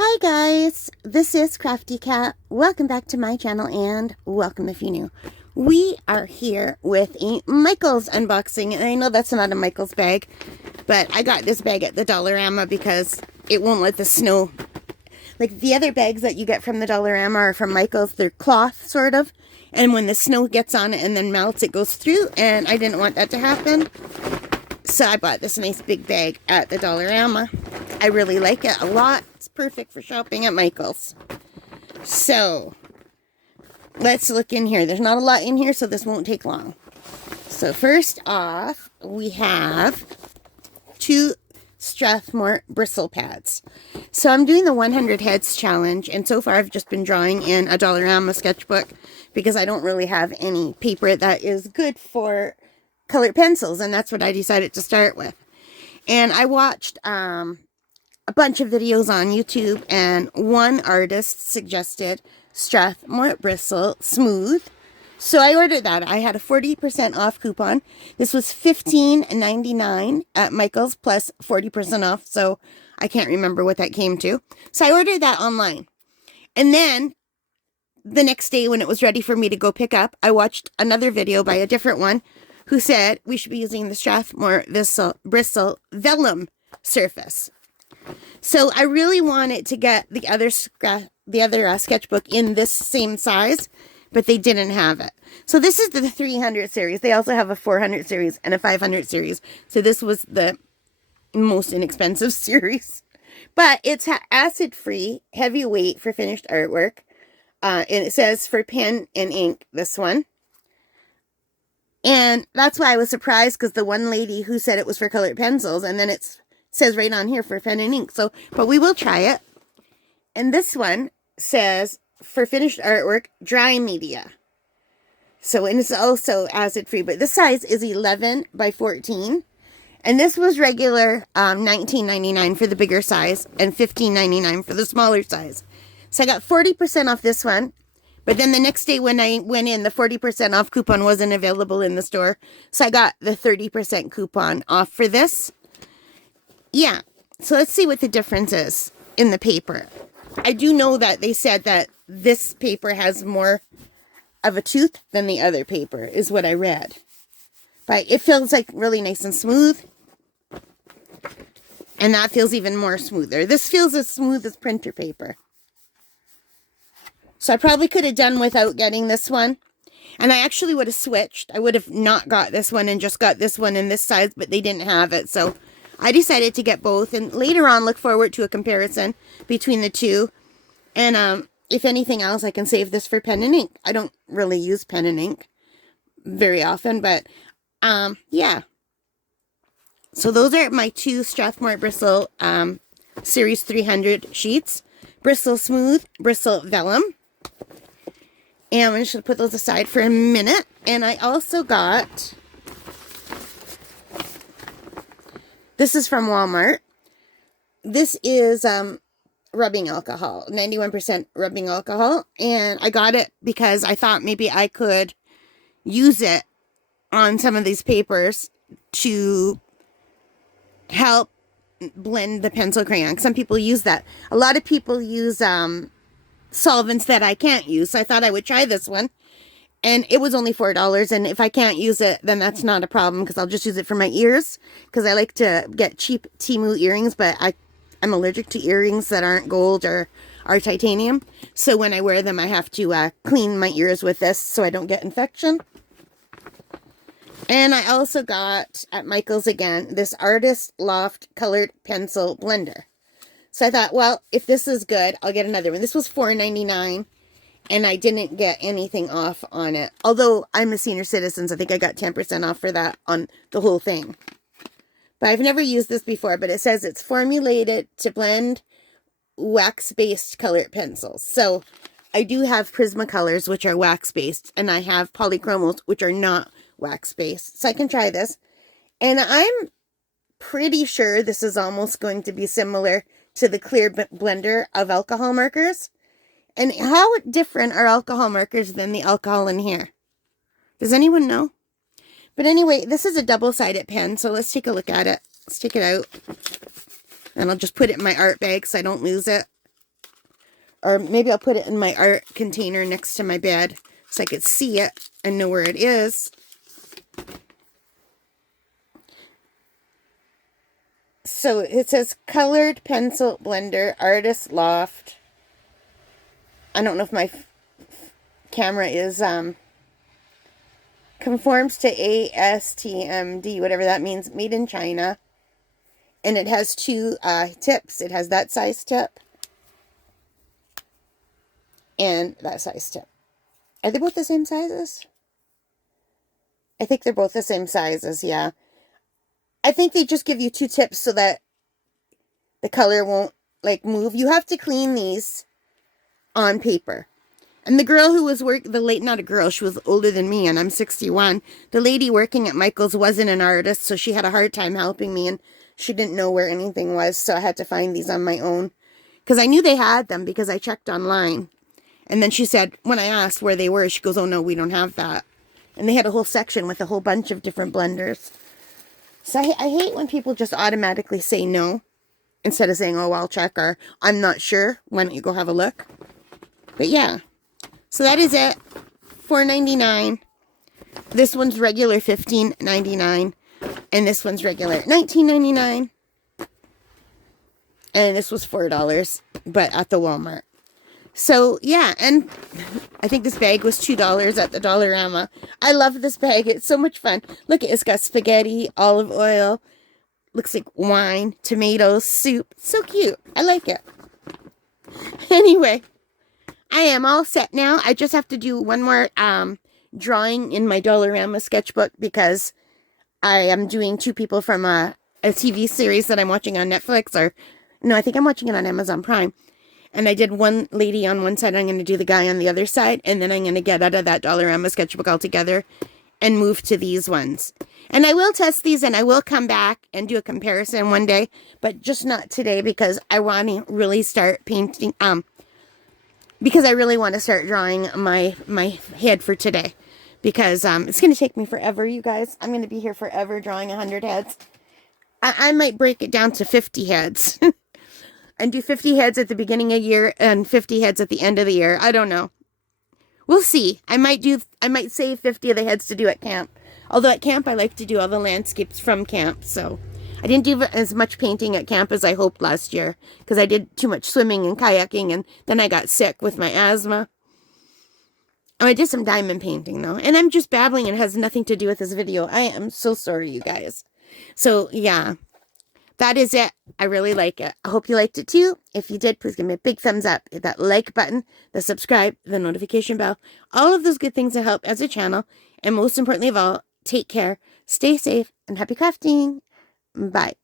Hi guys, this is Crafty Cat. Welcome back to my channel and welcome if you're new. We are here with a Michaels unboxing, and I know that's not a Michaels bag, but I got this bag at the Dollarama because it won't let the snow. Like the other bags that you get from the Dollarama are from Michaels, they're cloth sort of, and when the snow gets on it and then melts, it goes through, and I didn't want that to happen. So I bought this nice big bag at the Dollarama. I really like it a lot. It's perfect for shopping at Michael's. So, let's look in here. There's not a lot in here, so this won't take long. So first off, we have two Strathmore bristle pads. So I'm doing the 100 heads challenge, and so far I've just been drawing in a Dollarama sketchbook because I don't really have any paper that is good for colored pencils, and that's what I decided to start with. And I watched a bunch of videos on YouTube, and one artist suggested Strathmore Bristle Smooth. So I ordered that. I had a 40% off coupon. This was $15.99 at Michael's plus 40% off, so I can't remember what that came to. So I ordered that online. And then the next day when it was ready for me to go pick up, I watched another video by a different one who said we should be using the Strathmore Bristol Vellum surface. So I really wanted to get the other sketchbook in this same size, but they didn't have it. So this is the 300 series. They also have a 400 series and a 500 series. So this was the most inexpensive series. But it's acid-free, heavyweight for finished artwork. And it says for pen and ink, this one. And that's why I was surprised, because the one lady who said it was for colored pencils, and then it says right on here for pen and ink. So, but we will try it. And this one says for finished artwork, dry media. So, and it's also acid free, but this size is 11 by 14. And this was regular $19.99 for the bigger size and $15.99 for the smaller size. So I got 40% off this one. But then the next day when I went in, the 40% off coupon wasn't available in the store. So I got the 30% coupon off for this. Yeah, so let's see what the difference is in the paper. I do know that they said that this paper has more of a tooth than the other paper, is what I read. But it feels like really nice and smooth. And that feels even more smoother. This feels as smooth as printer paper. So I probably could have done without getting this one. And I actually would have switched. I would have not got this one and just got this one in this size, but they didn't have it. So I decided to get both. And later on, look forward to a comparison between the two. And if anything else, I can save this for pen and ink. I don't really use pen and ink very often, but yeah. So those are my two Strathmore Bristle Series 300 sheets. Bristol Smooth, Bristol Vellum. And I'm just going to put those aside for a minute. And I also got, this is from Walmart. This is rubbing alcohol, 91% rubbing alcohol. And I got it because I thought maybe I could use it on some of these papers to help blend the pencil crayon. Some people use that. A lot of people use solvents that I can't use. So I thought I would try this one. And it was only $4. And if I can't use it, then that's not a problem, because I'll just use it for my ears. Because I like to get cheap Temu earrings, but I'm allergic to earrings that aren't gold or are titanium. So when I wear them, I have to clean my ears with this so I don't get infection. And I also got, at Michael's again, this Artist Loft Colored Pencil Blender. So I thought, well, if this is good, I'll get another one. This was $4.99, and I didn't get anything off on it. Although I'm a senior citizen, so I think I got 10% off for that on the whole thing. But I've never used this before, but it says it's formulated to blend wax-based colored pencils. So I do have Prismacolors, which are wax-based, and I have Polychromos, which are not wax-based. So I can try this. And I'm pretty sure this is almost going to be similar to the clear blender of alcohol markers. And how different are alcohol markers than the alcohol in here? Does anyone know? But anyway, this is a double-sided pen, so let's take a look at it. Let's take it out. And I'll just put it in my art bag so I don't lose it. Or maybe I'll put it in my art container next to my bed so I could see it and know where it is. So it says Colored Pencil Blender, Artist Loft. I don't know if my camera is, conforms to ASTMD, whatever that means, made in China. And it has two tips. It has that size tip and that size tip. Are they both the same sizes? I think they're both the same sizes, yeah. I think they just give you two tips so that the color won't, like, move. You have to clean these on paper. And the girl who was not a girl, she was older than me, and I'm 61. The lady working at Michael's wasn't an artist, so she had a hard time helping me, and she didn't know where anything was, so I had to find these on my own. Because I knew they had them because I checked online. And then she said, when I asked where they were, she goes, oh no, we don't have that. And they had a whole section with a whole bunch of different blenders. So I hate when people just automatically say no, instead of saying, oh, I'll check, or I'm not sure, why don't you go have a look? But yeah, so that is it, $4.99. This one's regular $15.99, and this one's regular $19.99. And this was $4, but at the Walmart. So, yeah, and I think this bag was $2 at the Dollarama. I love this bag. It's so much fun. Look, it's got spaghetti, olive oil, looks like wine, tomatoes, soup. So cute. I like it. Anyway, I am all set now. I just have to do one more drawing in my Dollarama sketchbook because I am doing two people from a TV series that I'm watching on Netflix. Or, no, I think I'm watching it on Amazon Prime. And I did one lady on one side, I'm going to do the guy on the other side, and then I'm going to get out of that Dollarama sketchbook altogether and move to these ones. And I will test these, and I will come back and do a comparison one day, but just not today because I want to really start painting, because I really want to start drawing my head for today. Because it's going to take me forever, you guys. I'm going to be here forever drawing 100 heads. I might break it down to 50 heads. And do 50 heads at the beginning of the year and 50 heads at the end of the year. I don't know. We'll see. I might save 50 of the heads to do at camp. Although at camp, I like to do all the landscapes from camp. So I didn't do as much painting at camp as I hoped last year. Because I did too much swimming and kayaking. And then I got sick with my asthma. Oh, I did some diamond painting, though. And I'm just babbling and it has nothing to do with this video. I am so sorry, you guys. So, yeah. That is it. I really like it. I hope you liked it too. If you did, please give me a big thumbs up. Hit that like button, the subscribe, the notification bell. All of those good things that help as a channel. And most importantly of all, take care, stay safe, and happy crafting. Bye.